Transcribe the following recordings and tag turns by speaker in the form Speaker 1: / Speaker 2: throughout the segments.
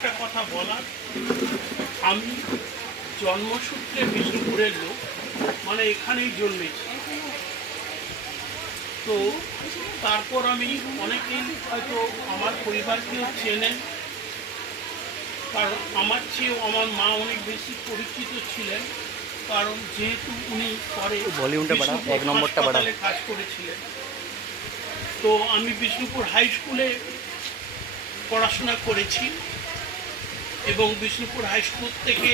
Speaker 1: একটা কথা বলার। আমি জন্মসূত্রে বিষ্ণুপুরের লোক মানে এখানেই জন্মেছি। তো তারপর আমি অনেকেই হয়তো আমার পরিবারকেও চেনেন। কারণ আমার চেয়েও আমার মা অনেক বেশি পরিচিত ছিলেন। কারণ যেহেতু উনি পরে। হাসপাতালে কাজ করেছিলেন। তো আমি বিষ্ণুপুর হাই স্কুলে পড়াশোনা করেছি। এবং বিষ্ণুপুর হাইস্কুল থেকে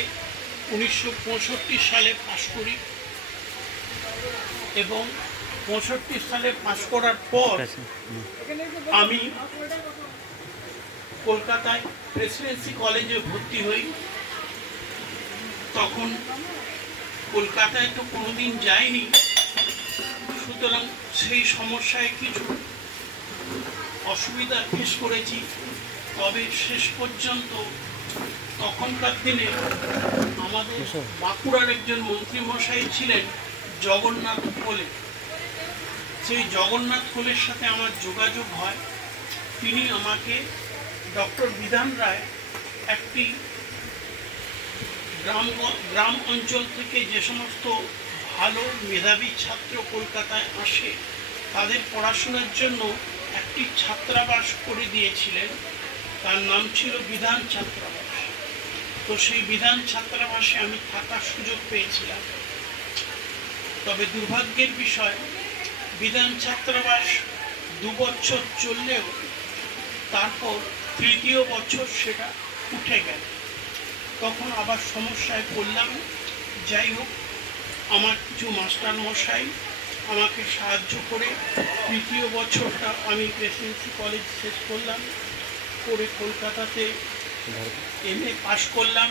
Speaker 1: উনিশশো পঁয়ষট্টি সালে পাশ করি। এবং পঁয়ষট্টি সালে পাশ করার পর আমি কলকাতায় প্রেসিডেন্সি কলেজে ভর্তি হই। তখন কলকাতায় তো কোনোদিন যাইনি। সুতরাং সেই সমস্যায় কিছু অসুবিধা ফেস করেছি। তবে শেষ পর্যন্ত তখনকার দিনে আমাদের বাঁকুড়ার একজন মন্ত্রীমশাই ছিলেন জগন্নাথ কোলে। সেই জগন্নাথ কোলের সাথে আমার যোগাযোগ হয়। তিনি আমাকে ডক্টর বিধান রায় একটি গ্রাম গ্রাম অঞ্চল থেকে যে সমস্ত ভালো মেধাবী ছাত্র কলকাতায় আসে, তাদের পড়াশোনার জন্য একটি ছাত্রাবাস করে দিয়েছিলেন। তার নাম ছিল বিধান ছাত্রাবাস। তো সেই বিধান ছাত্রাবাসে আমি থাকার সুযোগ পেয়েছিলাম। তবে দুর্ভাগ্যের বিষয়, বিধান ছাত্রাবাস দু বছর চললেও তারপর তৃতীয় বছর সেটা উঠে গেল। তখন আবার সমস্যায় পড়লাম। যাই হোক, আমার কিছু মাস্টার মশাই আমাকে সাহায্য করে তৃতীয় বছরটা আমি প্রেসিডেন্সি কলেজ শেষ করলাম, করে কলকাতাতে এম এ পাশ করলাম।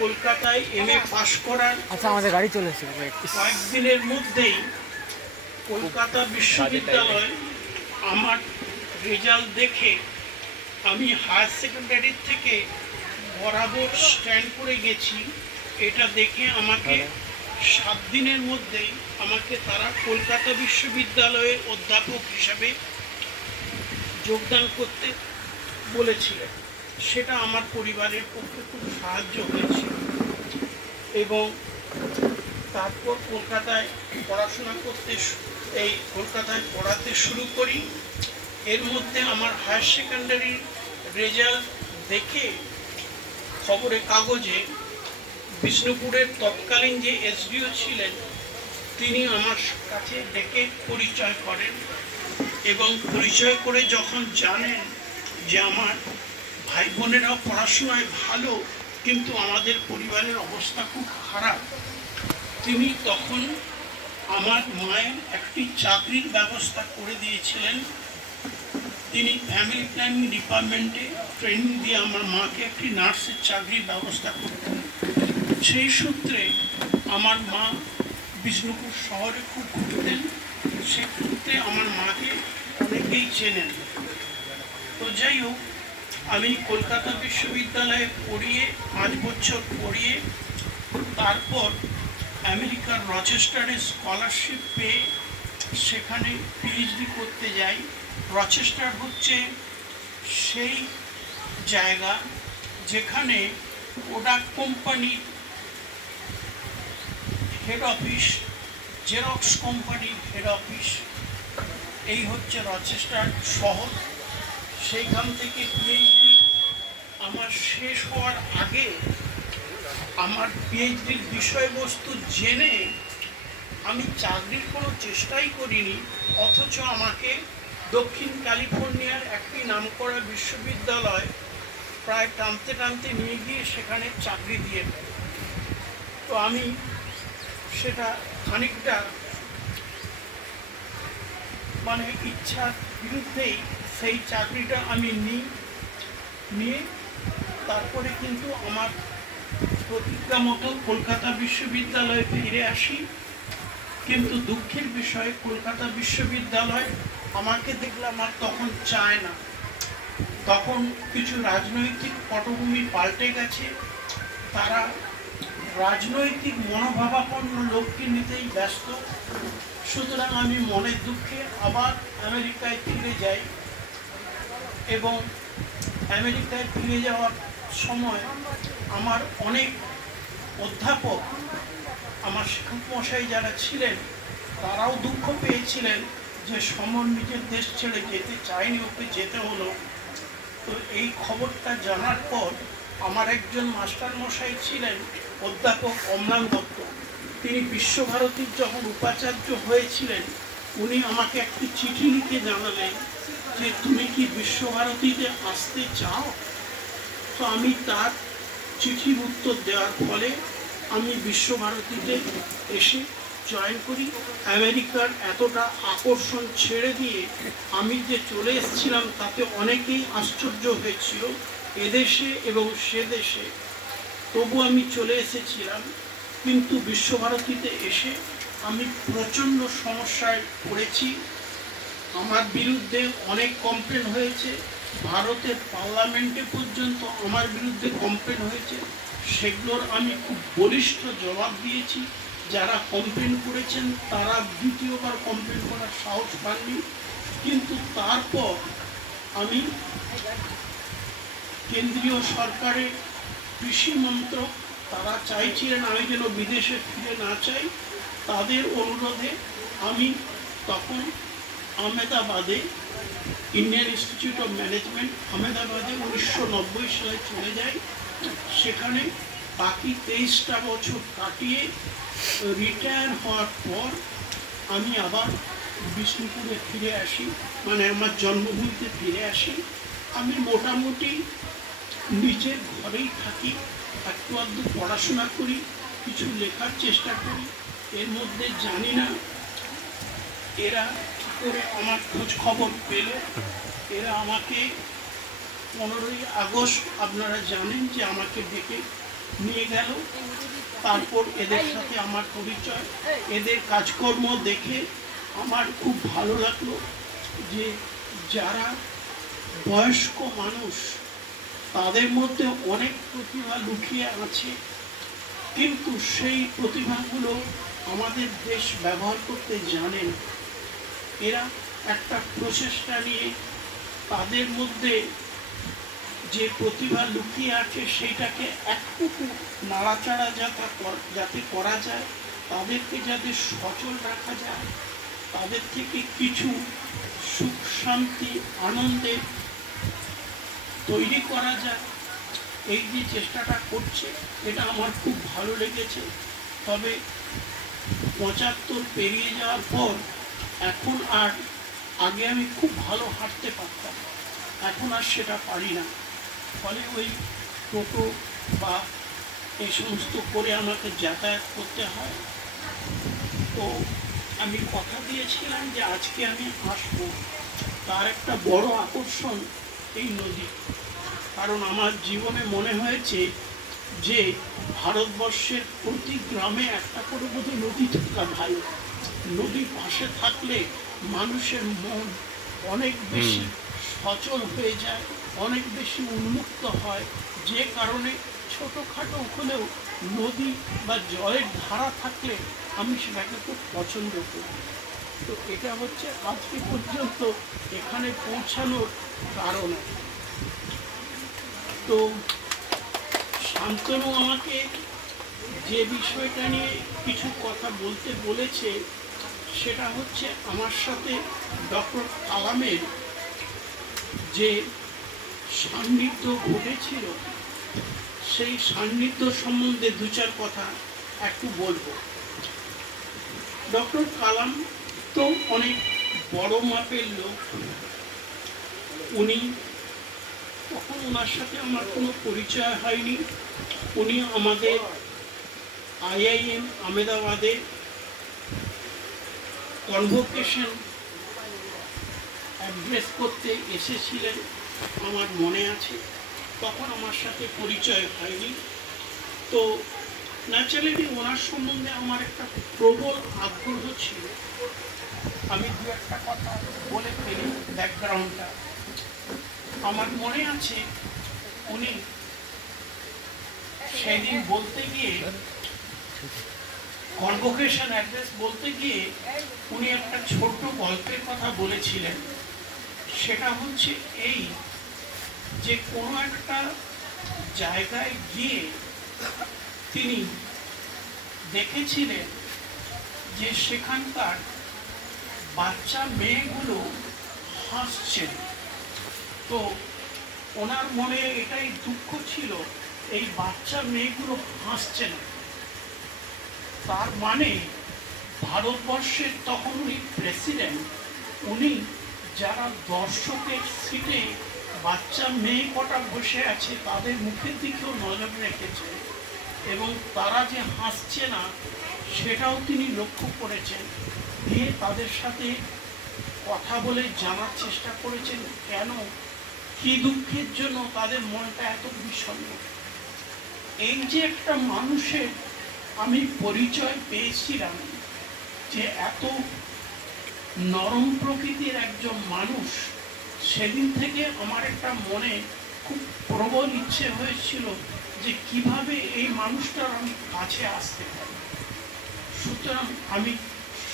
Speaker 1: কলকাতায় এম এ পাশ করার
Speaker 2: আচ্ছা আমাদের গাড়ি চলে এসেছে.
Speaker 1: কয়েকদিনের মধ্যেই কলকাতা বিশ্ববিদ্যালয় আমার রেজাল্ট দেখে আমি হায়ার সেকেন্ডারির থেকে বরাবর স্ট্যান্ড করে গেছি। এটা দেখে আমাকে সাত দিনের মধ্যেই আমাকে তারা কলকাতা বিশ্ববিদ্যালয়ের অধ্যাপক হিসাবে যোগদান করতে বলেছিলেন। সেটা আমার পরিবারের পক্ষে খুব সাহায্য হয়েছিল। এবং তারপর কলকাতায় পড়াশোনা করতে এই কলকাতায় পড়াতে শুরু করি। এর মধ্যে আমার হায়ার সেকেন্ডারির রেজাল্ট দেখে খবরে কাগজে বিষ্ণুপুরের তৎকালীন যে এসডিও ছিলেন, তিনি আমার কাছে ডেকে পরিচয় করেন। এবং পরিচয় করে যখন জানেন যে আমার ভাই বোনেরাও পড়াশোনায় ভালো, কিন্তু আমাদের পরিবারের অবস্থা খুব খারাপ। তিনি তখন আমার মায়ের একটি চাকরির ব্যবস্থা করে দিয়েছিলেন। তিনি ফ্যামিলি প্ল্যানিং ডিপার্টমেন্টে ট্রেনিং দিয়ে আমার মাকে একটি নার্সের চাকরির ব্যবস্থা করতেন। সেই সূত্রে আমার মা বিষ্ণুপুর শহরে খুব ঘুরতেন। সেই সূত্রে আমার মাকে অনেকেই চেনেন। তো যাই হোক আমি কলকাতা বিশ্ববিদ্যালয়ে পড়িয়ে, পাঁচ বছর পড়িয়ে, তারপর আমেরিকার রচেস্টারে স্কলারশিপ পেয়ে সেখানে পিএইচডি করতে যাই। রচেস্টার হচ্ছে সেই জায়গা যেখানে প্রোডাক্ট কোম্পানির হেড অফিস জেরক্স কোম্পানির হেড অফিস এই হচ্ছে রচেস্টার শহর। সেইখান থেকে পিএইচডি আমার শেষ হওয়ার আগে আমার পিএইচডির বিষয়বস্তু জেনে আমি চাকরির কোনো চেষ্টাই করিনি, অথচ আমাকে দক্ষিণ ক্যালিফোর্নিয়ার একটি নামকরা বিশ্ববিদ্যালয় প্রায় টানতে টানতে নিয়ে গিয়ে সেখানে চাকরি দিয়ে দেয় তো আমি সেটা খানিকটা মানে ইচ্ছার বিরুদ্ধেই সেই চাকরিটা আমি নিই নিয়ে তারপরে কিন্তু আমার প্রতিজ্ঞা মতো কলকাতা বিশ্ববিদ্যালয়ে ফিরে আসি। কিন্তু দুঃখের বিষয়, কলকাতা বিশ্ববিদ্যালয় আমাকে দেখলাম আর তখন চায় না। তখন কিছু রাজনৈতিক পটভূমি পাল্টে গেছে। তারা রাজনৈতিক মনোভাবাপন্ন লোককে নিতেই ব্যস্ত। সুতরাং আমি মনের দুঃখে আবার আমেরিকায় ফিরে যাই এবং আমেরিকায় ফিরে যাওয়ার সময় আমার অনেক অধ্যাপক, আমার শিক্ষক মশাই যারা ছিলেন, তারাও দুঃখ পেয়েছিলেন যে সমর নিজের দেশ ছেড়ে যেতে চায়নি, ওকে যেতে হলো। তো এই খবরটা জানার পর আমার একজন মাস্টার মশাই ছিলেন, অধ্যাপক অম্লান দত্ত। তিনি বিশ্বভারতীর যখন উপাচার্য হয়েছিলেন, উনি আমাকে একটি চিঠি লিখে জানালেন যে, তুমি কি বিশ্বভারতীতে আসতে চাও? তো আমি তার চিঠির উত্তর দেওয়ার ফলে আমি বিশ্বভারতীতে এসে জয়েন করি। আমেরিকার এতটা আকর্ষণ ছেড়ে দিয়ে আমি যে চলে এসেছিলাম তাতে অনেকেই আশ্চর্য হয়েছিল, এদেশে এবং সে দেশে। তবু আমি চলে এসেছিলাম, কিন্তু বিশ্বভারতীতে এসে আমি প্রচণ্ড সমস্যায় পড়েছি। আমার বিরুদ্ধে অনেক কমপ্লেন হয়েছে ভারতের পার্লামেন্টে পর্যন্ত আমার বিরুদ্ধে কমপ্লেন হয়েছে। সেগুলোর আমি খুব বলিষ্ঠ জবাব দিয়েছি। যারা কমপ্লেন করেছেন, তারা দ্বিতীয়বার কমপ্লেন করার সাহস পাননি। কিন্তু তারপর আমি কেন্দ্রীয় সরকারের কৃষি মন্ত্রক, তারা চাইছিলেন আমি যেন বিদেশে ফিরে না চাই। তাদের অনুরোধে আমি তখন আহমেদাবাদে ইন্ডিয়ান ইনস্টিটিউট অফ ম্যানেজমেন্ট আহমেদাবাদে উনিশশো নব্বই সালে চলে যাই সেখানে বাকি তেইশটা বছর কাটিয়ে রিটায়ার হওয়ার পর আমি আবার বিষ্ণুপুরে ফিরে আসি। মানে আমার জন্মভূমিতে ফিরে আসি। আমি মোটামুটি নিজের ঘরেই থাকি। একটু আধটু পড়াশোনা করি, কিছু লেখার চেষ্টা করি। এর মধ্যে জানি না এরা করে আমার খোঁজ খবর পেল, এরা আমাকে পনেরোই আগস্ট আপনারা জানেন যে আমাকে ডেকে নিয়ে গেল। তারপর এদের সাথে আমার পরিচয়, এদের কাজকর্ম দেখে আমার খুব ভালো লাগল যে যারা বয়স্ক মানুষ, তাদের মধ্যে অনেক প্রতিভা লুকিয়ে আছে। কিন্তু সেই প্রতিভাগুলো আমাদের দেশ ব্যবহার করতে জানে না। এরা একটা প্রচেষ্টা নিয়ে তাদের মধ্যে যে প্রতিভা লুকিয়ে আছে সেইটাকে একটুকু নাড়াচাড়া যাতে যাতে করা যায়, তাদেরকে যাতে সচল রাখা যায়, তাদের থেকে কিছু সুখ শান্তি, আনন্দে তৈরি করা যায়। এই যে চেষ্টাটা করছে, এটা আমার খুব ভালো লেগেছে। তবে পঁচাত্তর পেরিয়ে যাওয়ার পর এখন আর আগে আমি খুব ভালো হাঁটতে পারতাম। এখন আর সেটা পারি না। ফলে ওই টোটো বা এই সমস্ত করে আমাকে যাতায়াত করতে হয়। তো আমি কথা দিয়েছিলাম যে আজকে আমি আসব। তার একটা বড় আকর্ষণ এই নদী। কারণ আমার জীবনে মনে হয়েছে যে ভারতবর্ষের প্রতি গ্রামে একটা করে বোধহয় নদী থাকা ভালো। নদীর পাশে থাকলে মানুষের মন অনেক বেশি সচল হয়ে যায় অনেক বেশি উন্মুক্ত হয়। যে কারণে ছোটোখাটো হলেও নদী বা জলের ধারা থাকলে আমি সেটাকে খুব পছন্দ করি। তো এটা হচ্ছে আজকে পর্যন্ত এখানে পৌঁছানোর কারণ। তো শান্তনু আমাকে যে বিষয়টা নিয়ে কিছু কথা বলতে বলেছে সেটা হচ্ছে আমার সাথে ডক্টর কালামের যে সান্নিধ্য ঘটেছিল, সেই সান্নিধ্য সম্বন্ধে দু চার কথা একটু বলব। ডক্টর কালাম তো অনেক বড় মাপের লোক। উনি তখন ওনার সাথে আমার কোনো পরিচয় হয়নি। উনি আমাদের আইআইএম আহমেদাবাদে কনভোকেশন অ্যাড্রেস করতে এসেছিলেন, আমার মনে আছে। তখন আমার সাথে পরিচয় হয়নি। তো ন্যাচারালি ওনার সম্বন্ধে আমার একটা প্রবল আগ্রহ ছিল। আমি দু একটা কথা বলে ফেলি ব্যাকগ্রাউন্ডটা আমার মনে আছে উনি সেদিন বলতে গিয়ে কনভোকেশন অ্যাড্রেস বলতে গিয়ে উনি একটা ছোট্ট গল্পের কথা বলেছিলেন। সেটা হচ্ছে এই যে কোনো একটা জায়গায় গিয়ে তিনি দেখেছিলেন যে সেখানকার বাচ্চা মেয়েগুলো হাসছে। তো ওনার মনে এটাই দুঃখ ছিল, এই বাচ্চা মেয়েগুলো হাসছে না। তার মানে ভারতবর্ষের তখন উনি প্রেসিডেন্ট উনি যারা দর্শকের সিটে বাচ্চা, মেয়ে কটা বসে আছে তাদের মুখের দিকেও নজর রেখেছে এবং তারা যে হাসছে না, সেটাও তিনি লক্ষ্য করেছেন। দিয়ে তাদের সাথে কথা বলে জানার চেষ্টা করেছেন, কেন? কি দুঃখের জন্য তাদের মনটা এত বিষণ্ণ? এই যে একটা মানুষের আমি পরিচয় পেয়েছিলাম যে এত নরম প্রকৃতির একজন মানুষ সেদিন থেকে আমার একটা মনে খুব প্রবল ইচ্ছে হয়েছিল যে কীভাবে এই মানুষটার আমি কাছে আসতে পারি। সুতরাং আমি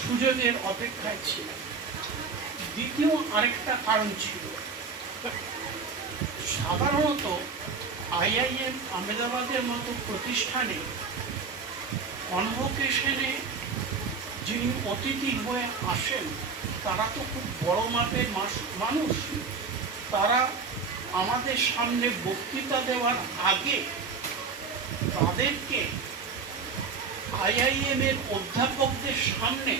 Speaker 1: সুযোগের অপেক্ষায় ছিলাম। দ্বিতীয় আরেকটা কারণ ছিল, সাধারণত আইআইএম আহমেদাবাদের মতো প্রতিষ্ঠানে কনভোকেশনে যিনি অতিথি হয়ে আসেন, তারা তো খুব বড় মাপের মানুষ। তারা আমাদের সামনে বক্তৃতা দেওয়ার আগে তাদেরকে আইআইএম এর অধ্যাপকদের সামনে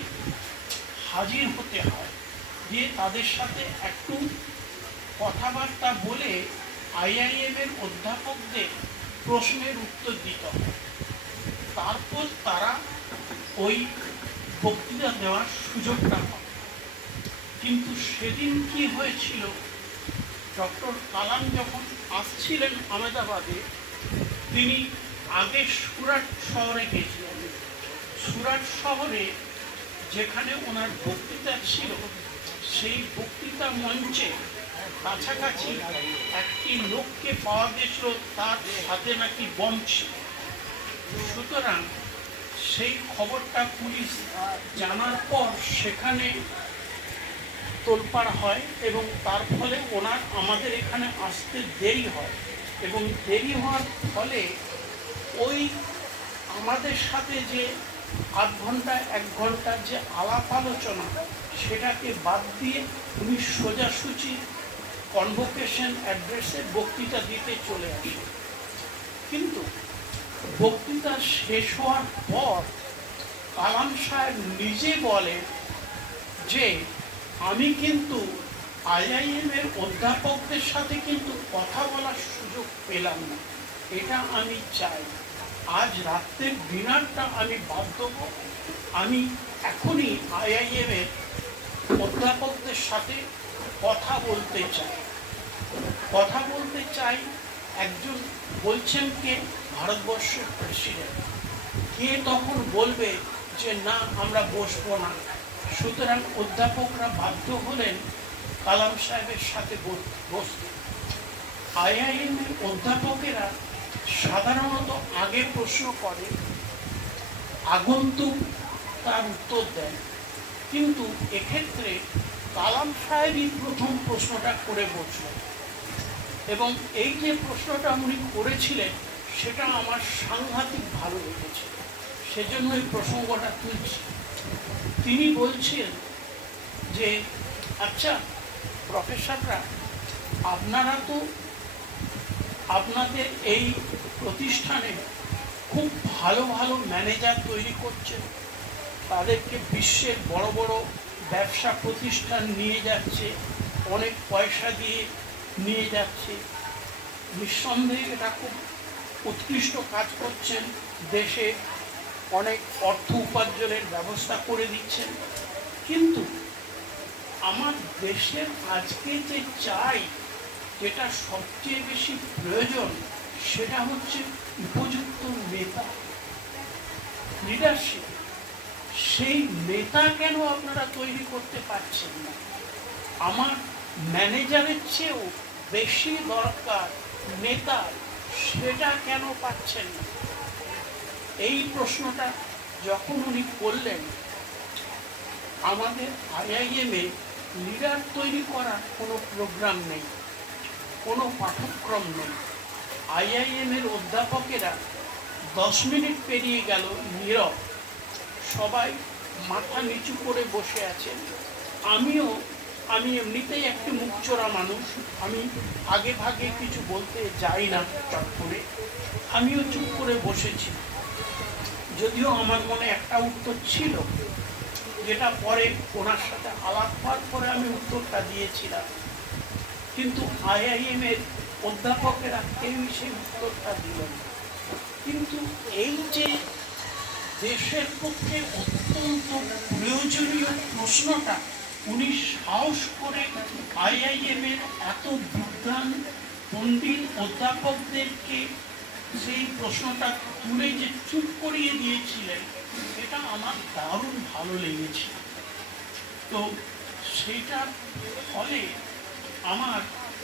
Speaker 1: হাজির হতে হয়। দিয়ে তাদের সাথে একটু কথাবার্তা বলে আইআইএম এর অধ্যাপকদের প্রশ্নের উত্তর দিতে হয়। তারপর তারা ওই বক্তৃতা দেওয়ার সুযোগটা পায়। কিন্তু সেদিন কি হয়েছিল? ডক্টর কালাম যখন আসছিলেন আহমেদাবাদে, তিনি আগে সুরাট শহরে গেছিলেন সুরাট শহরে যেখানে ওনার বক্তৃতা ছিল, সেই বক্তৃতা মঞ্চে কাছাকাছি একটি লোককে পাওয়া গেছিল, তার হাতে নাকি বম ছিল। সুতরাং সেই খবরটা পুলিশ জানার পর সেখানে তোলপাড় হয় এবং তার ফলে ওনার আমাদের এখানে আসতে দেরি হয় এবং দেরি হওয়ার ফলে ওই আমাদের সাথে যে আধ ঘণ্টা, এক ঘণ্টার যে আলাপ আলোচনা, সেটাকে বাদ দিয়ে উনি সোজাসুচি কনভোকেশন অ্যাড্রেসে বক্তৃতা দিতে চলে আসেন কিন্তু বক্তৃতা শেষ হওয়ার পর কালাম সাহেব নিজে বলেন যে, আমি কিন্তু আইআইএম এর অধ্যাপকদের সাথে কিন্তু কথা বলার সুযোগ পেলাম না। এটা আমি চাই। আজ রাত্রের ডিনারটা আমি বাধ্য দেবো আমি এখনই আইআইএম এর অধ্যাপকদের সাথে কথা বলতে চাই। কথা বলতে চাই একজন বলছেন কে? ভারতবর্ষের প্রেসিডেন্ট কে তখন বলবে যে, না, আমরা বসবো না সুতরাং অধ্যাপকরা বাধ্য হলেন কালাম সাহেবের সাথে বসতে। আইআইএম এর অধ্যাপকেরা সাধারণত আগে প্রশ্ন করে আগন্তুক তার উত্তর দেন। কিন্তু এক্ষেত্রে কালাম সাহেবই প্রথম প্রশ্নটা করে বসলেন। এবং এই যে প্রশ্নটা উনি করেছিলেন, সেটা আমার সাংঘাতিক ভালো লেগেছে। সেজন্য এই প্রসঙ্গটা তুলছি। তিনি বলছেন যে আচ্ছা প্রফেসররা, আপনারা তো আপনাদের এই প্রতিষ্ঠানে খুব ভালো ভালো ম্যানেজার তৈরি করছেন। তাদেরকে বিশ্বের বড় বড় ব্যবসা প্রতিষ্ঠান নিয়ে যাচ্ছে। অনেক পয়সা দিয়ে নিয়ে যাচ্ছে। নিঃসন্দেহে এটা খুব উৎকৃষ্ট কাজ করছেন। দেশে অনেক অর্থ উপার্জনের ব্যবস্থা করে দিচ্ছেন। কিন্তু আমার দেশের আজকে যে চাই, যেটা সবচেয়ে বেশি প্রয়োজন, সেটা হচ্ছে উপযুক্ত নেতা। লিডারশিপ সেই নেতা কেন আপনারা তৈরি করতে পারছেন না? আমার ম্যানেজারের চেয়েও বেশি দরকার নেতা সেটা কেন পাচ্ছেন না? এই প্রশ্নটা যখন উনি করলেন, আমাদের আইআইএমে লিডার তৈরি করার কোনো প্রোগ্রাম নেই, কোনো পাঠ্যক্রম নেই। আইআইএম এর অধ্যাপকেরা দশ মিনিট পেরিয়ে গেল নীরব। সবাই মাথা নিচু করে বসে আছেন। আমিও আমি এমনিতেই একটি মুখচোরা মানুষ। আমি আগে ভাগে কিছু বলতে যাই না চট করে। আমিও চুপ করে বসেছি। যদিও আমার মনে একটা উত্তর ছিল, যেটা পরে ওনার সাথে আলাপ হওয়ার পরে আমি উত্তরটা দিয়েছিলাম। কিন্তু আইআইএম এর অধ্যাপকেরা কেউই সেই উত্তরটা দিলেন না। কিন্তু এই যে দেশের পক্ষে অত্যন্ত প্রয়োজনীয় প্রশ্নটা উনি সাহস করে আইআইএম এর এত বিদ্যান পণ্ডিত অধ্যাপকদেরকে সেই প্রশ্নটা তুলে যে চুপ করিয়ে দিয়েছিলেন এটা আমার দারুণ ভালো লেগেছে। তো সেটার ফলে আমার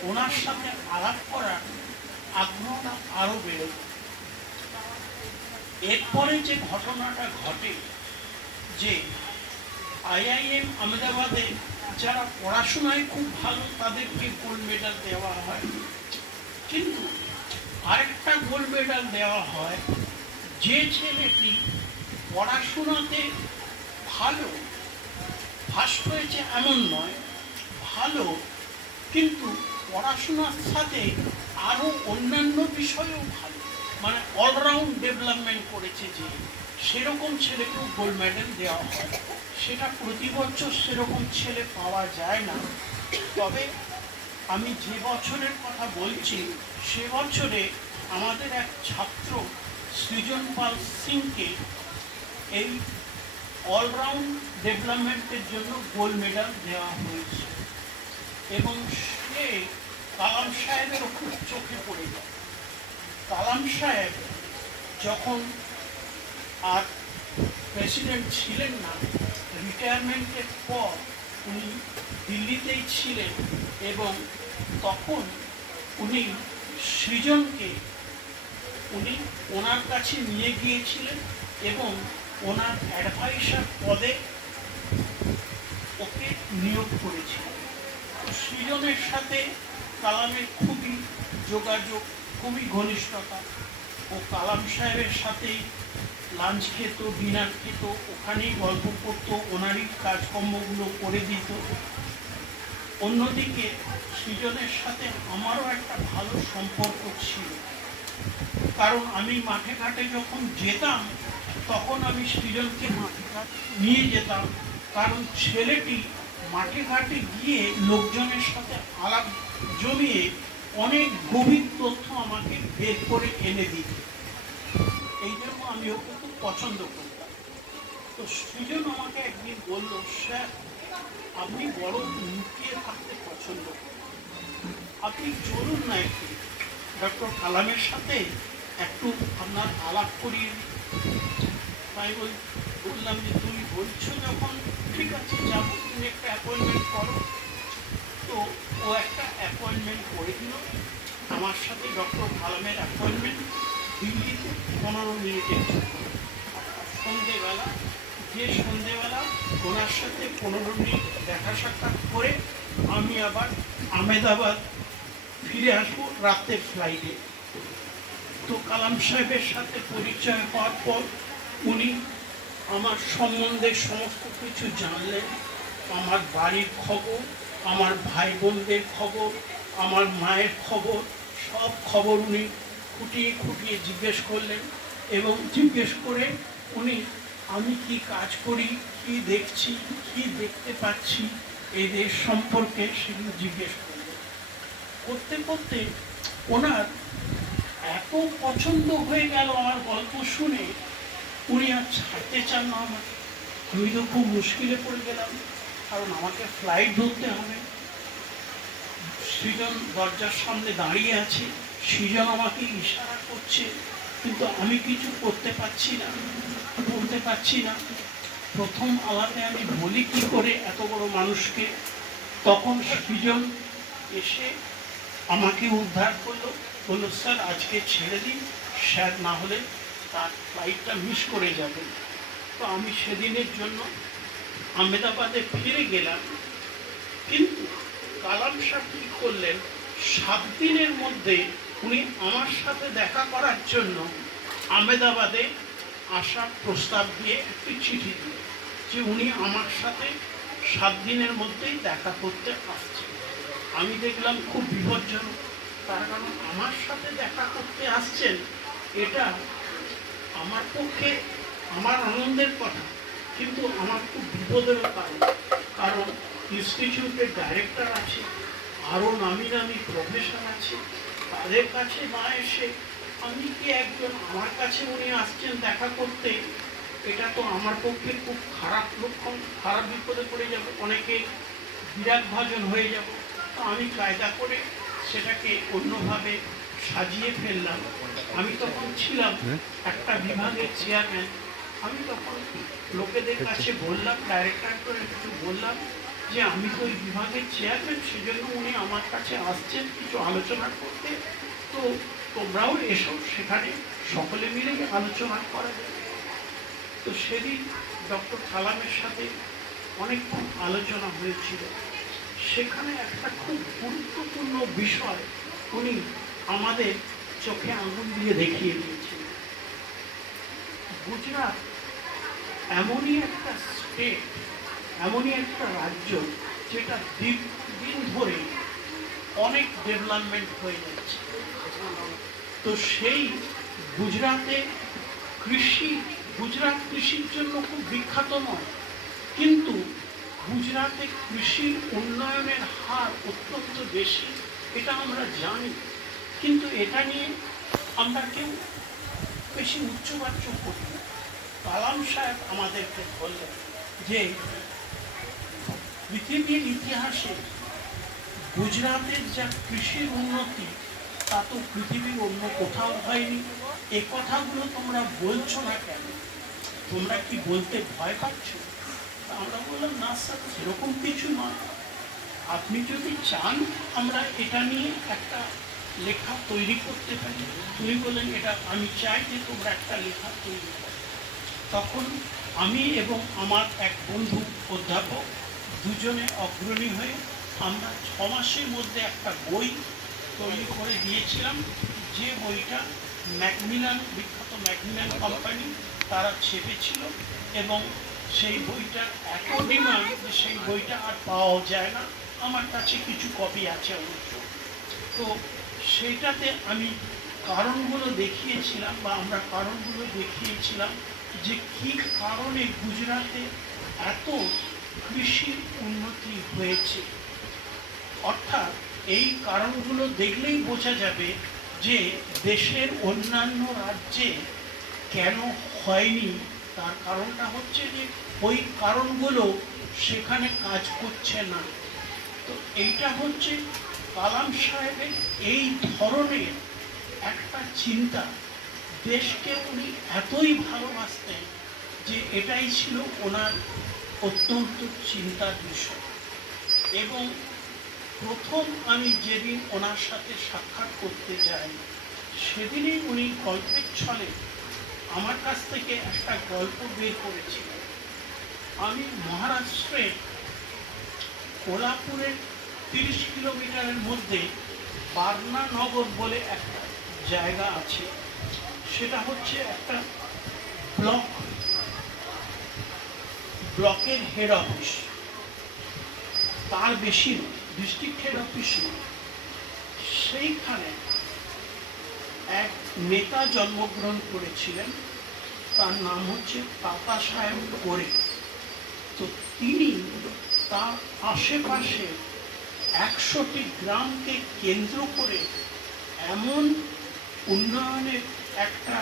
Speaker 1: ওনার সাথে আলাপ করার আগ্রহটা আরও বেড়ে এরপরে যে ঘটনাটা ঘটে, যে আইআইএম আহমেদাবাদে যারা পড়াশোনায় খুব ভালো তাদেরকে গোল্ড মেডাল দেওয়া হয়। কিন্তু আরেকটা গোল্ড মেডাল দেওয়া হয়, যে ছেলেটি পড়াশোনাতে ভালো ফার্স্ট হয়েছে এমন নয়, ভালো, কিন্তু পড়াশোনার সাথে আরও অন্যান্য বিষয়েও ভালো। মানে অলরাউন্ড ডেভেলপমেন্ট করেছে যে। সেরকম ছেলেকেও গোল্ড মেডেল দেওয়া হয়। সেটা প্রতি বছর সেরকম ছেলে পাওয়া যায় না। তবে আমি যে বছরের কথা বলছি, সে বছরে আমাদের এক ছাত্র সৃজন পাল সিংকে এই অলরাউন্ড ডেভেলপমেন্টের জন্য গোল্ড মেডেল দেওয়া হয়েছে। এবং সে কালাম সাহেবেরও খুব চোখে পড়ে যায়। কালাম সাহেব যখন আর প্রেসিডেন্ট ছিলেন না। রিটায়ারমেন্টের পর উনি দিল্লিতেই ছিলেন এবং তখন উনি সৃজনকে উনি ওনার কাছে নিয়ে গিয়েছিলেন এবং ওনার অ্যাডভাইসার পদে ওকে নিয়োগ করেছিলেন। সৃজনের সাথে কালামের খুবই যোগাযোগ, খুবই ঘনিষ্ঠতা ও কালাম সাহেবের সাথেই লাঞ্চ খেত, ডিনার খেত, ওখানেই গল্প করতো, ওনারই কাজকর্মগুলো করে দিত। অন্যদিকে সৃজনের সাথে আমারও একটা ভালো সম্পর্ক ছিল। কারণ আমি মাঠে ঘাটে যখন যেতাম, তখন আমি সৃজনকে মাঠে ঘাট নিয়ে যেতাম। কারণ ছেলেটি মাঠে ঘাটে গিয়ে লোকজনের সাথে আলাপ জমিয়ে অনেক গভীর তথ্য আমাকে বের করে এনে দিত। এই জন্য আমি ওকে খুব পছন্দ করতাম তো সৃজন আমাকে একদিন বলল, স্যার, আপনি বড় লুকিয়ে থাকতে পছন্দ করেন। আপনি চলুন না একটু। ডক্টর কালামের সাথে একটু আপনার আলাপ করিয়ে। তাই বল বললাম যে, তুমি বলছো যখন, ঠিক আছে, যাব, তুমি একটা অ্যাপয়েন্টমেন্ট করো। তো ও একটা অ্যাপয়েন্টমেন্ট করে দিল। আমার সাথে ডক্টর কালামের অ্যাপয়েন্টমেন্ট দিল্লিতে পনেরো জন্য সন্ধেবেলা, যে সন্ধেবেলা ওনার সাথে পনেরো মিনিট দেখা সাক্ষাৎ করে আমি আবার আহমেদাবাদ ফিরে আসব রাতের ফ্লাইটে তো কালাম সাহেবের সাথে পরিচয় হওয়ার পর উনি আমার সম্বন্ধে সমস্ত কিছু জানলেন। আমার বাড়ির খবর, আমার ভাই বোনদের খবর, আমার মায়ের খবর, সব খবর উনি খুঁটিয়ে খুঁটিয়ে জিজ্ঞেস করলেন এবং জিজ্ঞেস করে উনি, আমি কি কাজ করি? কি দেখছি? কি দেখতে পাচ্ছি? এই দেশ সম্পর্কে সেগুলো জিজ্ঞেস করলেন। করতে করতে ওনার এত পছন্দ হয়ে গেল আমার গল্প শুনে, উনি আর ছাড়তে চান না আমার আমি তো খুব মুশকিলে পড়ে গেলাম, কারণ আমাকে ফ্লাইট ধরতে হবে। সৃজন দরজার সামনে দাঁড়িয়ে আছে। সৃজন আমাকে ইশারা করছে, কিন্তু আমি কিছু করতে পারছি না বলতে পারছি না। প্রথম আলাপে আমি বলি কি করে এত বড় মানুষকে, তখন সৃজন এসে আমাকে উদ্ধার করল। বলল, স্যার, আজকে ছেড়ে দিন, স্যার না হলে তার ফ্লাইটটা মিস করে যাবে। তো আমি সেদিনের জন্য আহমেদাবাদে ফিরে গেলাম। কিন্তু কালাম সাহেব কী করলেন? সাত দিনের মধ্যে উনি আমার সাথে দেখা করার জন্য আমেদাবাদে আসার প্রস্তাব দিয়ে একটি চিঠি দিল যে উনি আমার সাথে সাত দিনের মধ্যেই দেখা করতে আসছে। আমি দেখলাম খুব বিপজ্জনক। তার কারণ আমার সাথে দেখা করতে আসছেন এটা আমার পক্ষে, আমার আনন্দের কথা, কিন্তু আমার খুব বিপদেরও কারণ। কারণ ইনস্টিটিউটের ডাইরেক্টর আছে, আরও নামি নামি প্রফেশন আছে। তাদের কাছে না এসে আমি কি একজন আমার কাছে উনি আসছেন দেখা করতে? এটা তো আমার পক্ষে খুব খারাপ লক্ষণ খারাপ বিপদে পড়ে যাবে অনেকে বিরাট ভাজন হয়ে যাব। তো আমি কায়দা করে সেটাকে অন্যভাবে সাজিয়ে ফেললাম। আমি তখন ছিলাম একটা বিভাগের চেয়ারম্যান। আমি তখন লোকেদের কাছে বললাম ডাইরেক্টর করে একটু বললাম যে আমি তো ওই বিভাগের চেয়ারম্যান সেজন্য উনি আমার কাছে আসছেন কিছু আলোচনা করতে। তো তোমরাও এসো, সেখানে সকলে মিলে আলোচনা করা যাবে তো সেদিন ডক্টর কালামের সাথে অনেকক্ষণ আলোচনা হয়েছিল। সেখানে একটা খুব গুরুত্বপূর্ণ বিষয় উনি আমাদের চোখে আঙুল দিয়ে দেখিয়ে দিয়েছিলেন। গুজরাট এমনই একটা স্টেট এমনই একটা রাজ্য যেটা দীর্ঘদিন ধরে অনেক ডেভেলপমেন্ট হয়ে যাচ্ছে। তো সেই গুজরাটে কৃষি, গুজরাট কৃষির জন্য খুব বিখ্যাত নয়, কিন্তু গুজরাটে কৃষির উন্নয়নের হার অত্যন্ত বেশি, এটা আমরা জানি। কিন্তু এটা নিয়ে আমরা কেউ বেশি উচ্চবাচ্য করি কালাম সাহেব আমাদেরকে বললেন যে পৃথিবীর ইতিহাসে গুজরাটের যা কৃষির উন্নতি, তা তো পৃথিবীর অন্য কোথাও হয়নি। এ কথাগুলো তোমরা বলছো না কেন? তোমরা কি বলতে ভয় পাচ্ছ? আমরা বললাম, না স্যার, সেরকম কিছু নয়। আপনি যদি চান, আমরা এটা নিয়ে একটা লেখা তৈরি করতে পারি। তুমি বললেন, এটা আমি চাই যে তোমরা একটা লেখা তৈরি করো। তখন আমি এবং আমার এক বন্ধু অধ্যাপক দুজনে অগ্রণী হয়ে আমরা ছ মাসের মধ্যে একটা বই তৈরি করে দিয়েছিলাম। যে বইটা ম্যাকমিলান, বিখ্যাত ম্যাকমিলান কোম্পানি তারা ছেপেছিল এবং সেই বইটার এত ডিমান্ড যে সেই বইটা আর পাওয়া যায় না। আমার কাছে কিছু কপি আছে অবশ্য। তো সেইটাতে আমি কারণগুলো দেখিয়েছিলাম বা আমরা কারণগুলো দেখিয়েছিলাম যে কী কারণে গুজরাটে এত কৃষির উন্নতি হয়েছে। অর্থাৎ এই কারণগুলো দেখলেই বোঝা যাবে যে দেশের অন্যান্য রাজ্যে কেন হয়নি। তার কারণটা হচ্ছে যে ওই কারণগুলো সেখানে কাজ করছে না। তো এইটা হচ্ছে কালাম সাহেবের এই ধরনের একটা চিন্তা। দেশকে উনি এতই ভালোবাসতেন যে এটাই ছিল ওনার অত্যন্ত চিন্তার বিষয়। এবং প্রথম আমি যেদিন ওনার সাথে সাক্ষাৎ করতে যাই, সেদিনই উনি গল্পের ছলে আমার কাছ থেকে একটা গল্প বের করেছিলেন। আমি মহারাষ্ট্রের কোলাপুরের তিরিশ কিলোমিটারের মধ্যে বার্নানগর বলে একটা জায়গা আছে। সেটা হচ্ছে একটা ব্লক ব্লকের হেড অফিস তার বেশি ডিস্ট্রিক্ট হেড অফিস সেইখানে এক নেতা জন্মগ্রহণ করেছিলেন। তার নাম হচ্ছে তাতা সাহেব করে তো তিনি তার আশেপাশে একশোটি গ্রামকে কেন্দ্র করে এমন উন্নয়নের একটা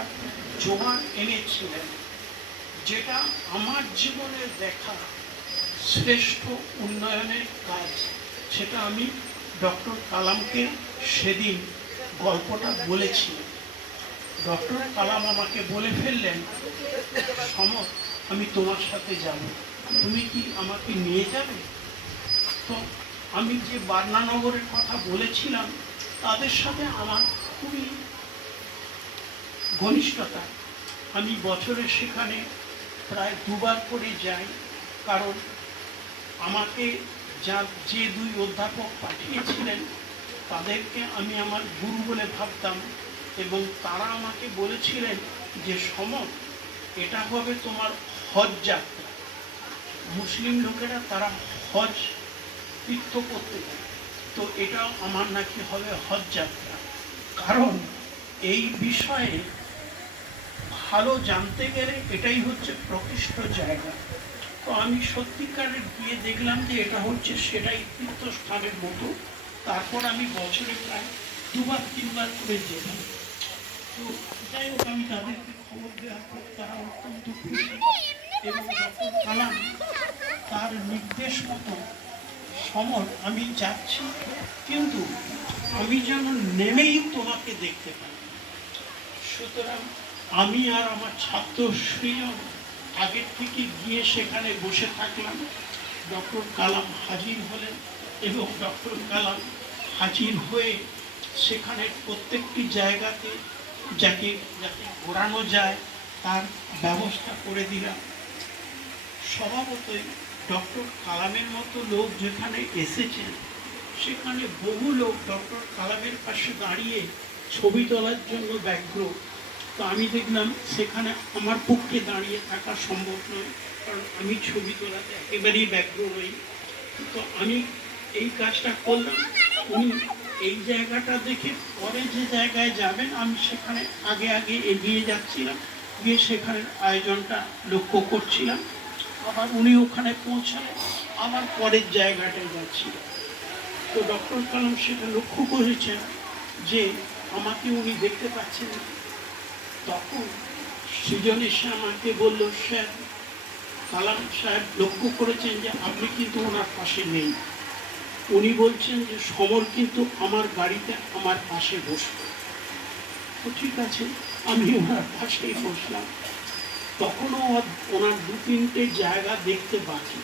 Speaker 1: জোগান এনেছিলেন যেটা আমার জীবনে দেখা শ্রেষ্ঠ উন্নয়নের কাজ, সেটা আমি ডক্টর কালামকে সেদিন গল্পটা বলেছি। ডক্টর কালাম আমাকে বলে ফেললেন সম আমি তোমার সাথে যাব। তুমি কি আমাকে নিয়ে যাবে? তো আমি যে বার্নানগরের কথা বলেছিলাম, তাদের সাথে আমার খুবই ঘনিষ্ঠতা। আমি বছরে সেখানে প্রায় দুবার করে যাই, কারণ আমাকে যা, যে দুই অধ্যাপক পাঠিয়েছিলেন, তাদেরকে আমি আমার গুরু বলে ভাবতাম এবং তারা আমাকে বলেছিলেন যে, সমর, এটা হবে তোমার হজ যাত্রা। মুসলিম লোকেরা তারা হজ তীর্থ করতে যায়। তো এটা আমার নাকি হবে হজ যাত্রা। কারণ এই বিষয়ে ভালো জানতে গেলে এটাই হচ্ছে প্রকৃষ্ট জায়গা। তো আমি সত্যিকারের গিয়ে দেখলাম যে এটা হচ্ছে সেটাই তীর্থস্থানের মতো। তারপর আমি বছরে প্রায় দুবার, তিনবার করে যেতাম। তো যাই হোক, আমি তাদেরকে খবর দেওয়ার পর তারা অত্যন্ত খুশি এবং ডক্টর কালাম তার নির্দেশ মতো সমর আমি যাচ্ছি, কিন্তু আমি যেন নেমেই তোমাকে দেখতে পাই, সুতরাং আমি আর আমার ছাত্র সৃজন আগের থেকে গিয়ে সেখানে বসে থাকলাম। ডক্টর কালাম হাজির হলেন এবং ডক্টর কালাম হাজির হয়ে সেখানে প্রত্যেকটি জায়গাতে যাকে যাতে ঘোরানো যায় তার ব্যবস্থা করে দিলাম। স্বভাবতই ডক্টর কালামের মতো লোক যেখানে এসেছেন, সেখানে বহু লোক ডক্টর কালামের পাশে দাঁড়িয়ে ছবি তোলার জন্য ব্যগ্র। তো আমি দেখলাম সেখানে আমার পক্ষে দাঁড়িয়ে থাকা সম্ভব নয়, কারণ আমি ছবি তোলাতে একেবারেই ব্যগ্র নই। তো আমি এই কাজটা করলাম, উনি এই জায়গাটা দেখে পরে যে জায়গায় যাবেন, আমি সেখানে আগে আগে এগিয়ে যাচ্ছিলাম, গিয়ে সেখানের আয়োজনটা লক্ষ্য করছিলাম। আবার উনি ওখানে পৌঁছালেন আবার পরের জায়গাটায় যাচ্ছিলেন তো ডক্টর কালাম সেটা লক্ষ্য করেছেন যে আমাকে উনি দেখতে পাচ্ছেন। তখন সৃজন এসে আমাকে বলল, স্যার, কালাম সাহেব লক্ষ্য করেছেন যে আপনি কিন্তু ওনার পাশে নেই। উনি বলছেন যে সমর কিন্তু আমার গাড়িতে আমার পাশে বসবে। ঠিক আছে, আমি ওনার পাশেই বসলাম। তখনও ওনার দু তিনটে জায়গা দেখতে বাকি।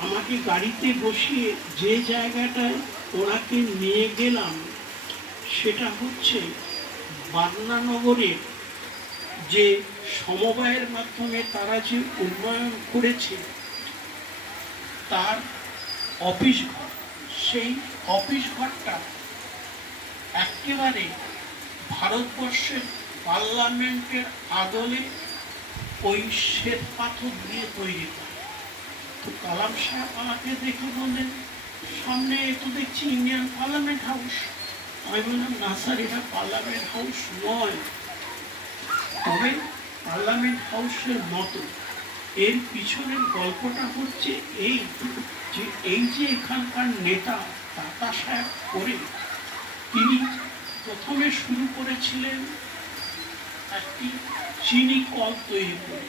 Speaker 1: আমাকে গাড়িতে বসিয়ে যে জায়গাটায় ওনাকে নিয়ে গেলাম, সেটা হচ্ছে বাদনানগরের যে সমবায়ের মাধ্যমে তারা যে উন্নয়ন করেছে, তার অফিস ঘর, সেই অফিস ঘরটা একেবারে ভারতবর্ষের পার্লামেন্টের আদলে ওই শ্বেত পাথর দিয়ে তৈরি করে। তো কালাম সাহেব আমাকে দেখে বললেন, সামনে তো দেখছি ইন্ডিয়ান পার্লামেন্ট হাউস। আমি বললাম না স্যার এটা পার্লামেন্ট হাউস নয়, তবে পার্লামেন্ট হাউসের মতো। এর পিছনের গল্পটা হচ্ছে এই যে এই যে এখানকার নেতা টাটা সাহেব করে তিনি প্রথমে শুরু করেছিলেন একটি চিনি কল তৈরি করে।